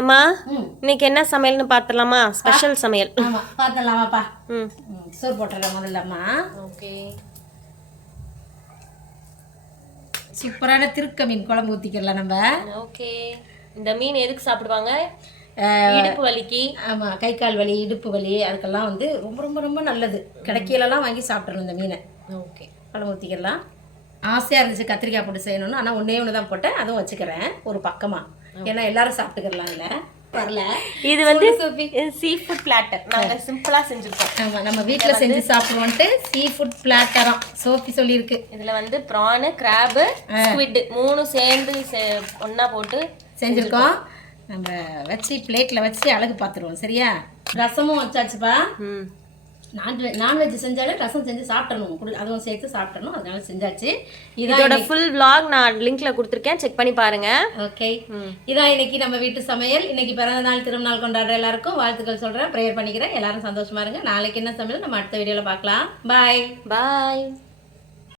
அம்மா இன்னைக்கு என்ன சமையல்னு பார்த்தலாமா? ஸ்பெஷல் சமையல். ஆமா பார்த்தலாமாப்பா. சோறு போட்டுறலாம் முதல்லம்மா. ஓகே. சூப்பரான திருக்க மீன் குழம்பு ஊற்றிக்கலாம் நம்ம. ஓகே. இந்த மீன் எதுக்கு சாப்பிடுவாங்க? இடுப்பு வலிக்கு. ஆமாம், கை கால் வலி, இடுப்பு வலி, அதுக்கெல்லாம் வந்து ரொம்ப ரொம்ப ரொம்ப நல்லது. கிடைக்கையிலலாம் வாங்கி சாப்பிட்றணும் இந்த மீனை. ஓகே, குழம்பு ஊற்றிக்கலாம். ஆசையாக இருந்துச்சு கத்திரிக்காய் போட்டு செய்யணும்னு, ஆனால் ஒன்றே ஒன்று தான் போட்டேன். அதுவும் வச்சுக்கிறேன் ஒரு பக்கமாக. ஏன்னா எல்லாரும் சாப்பிட்டுக்கலாம். இல்லை வரல. இது வந்து சீ ஃபுட் பிளாட்டர். நாங்கள் சிம்பிளாக செஞ்சுருக்கோம். ஆமாம், நம்ம வீட்டில் செஞ்சு சாப்பிடுவோன்ட்டு சீ ஃபுட் பிளாட்டராக சோஃபி சொல்லியிருக்கு. இதில் வந்து ப்ரானு, கிராபு, ஸ்குவிட் 3 சேர்ந்து ஒன்றா போட்டு செஞ்சுருக்கோம். நம்ம வச்சு பிளேட்டில் வச்சு அழகு பார்த்துருவோம். சரியா? ரசமும் வச்சாச்சுப்பா. நான்வெஜ் செஞ்சாலும் ரசம் செஞ்சு சாப்பிடணும், அதுவும் சேர்த்து சாப்பிடணும். அதனால செஞ்சாச்சு. இதோட ஃபுல் vlog நான் லிங்க்ல கொடுத்துருக்கேன், செக் பண்ணி பாருங்க. ஓகே, இதான் இன்னைக்கு நம்ம வீட்டு சமையல். இன்னைக்கு பிறந்த நாள் திருநாள் கொண்டாடுற எல்லாருக்கும் வாழ்த்துக்கள் சொல்கிறேன், ப்ரேயர் பண்ணிக்கிறேன். எல்லாரும் சந்தோஷமா இருங்க. நாளைக்கு என்ன சமையல் நம்ம அடுத்த வீடியோவில் பார்க்கலாம். பாய் பாய்.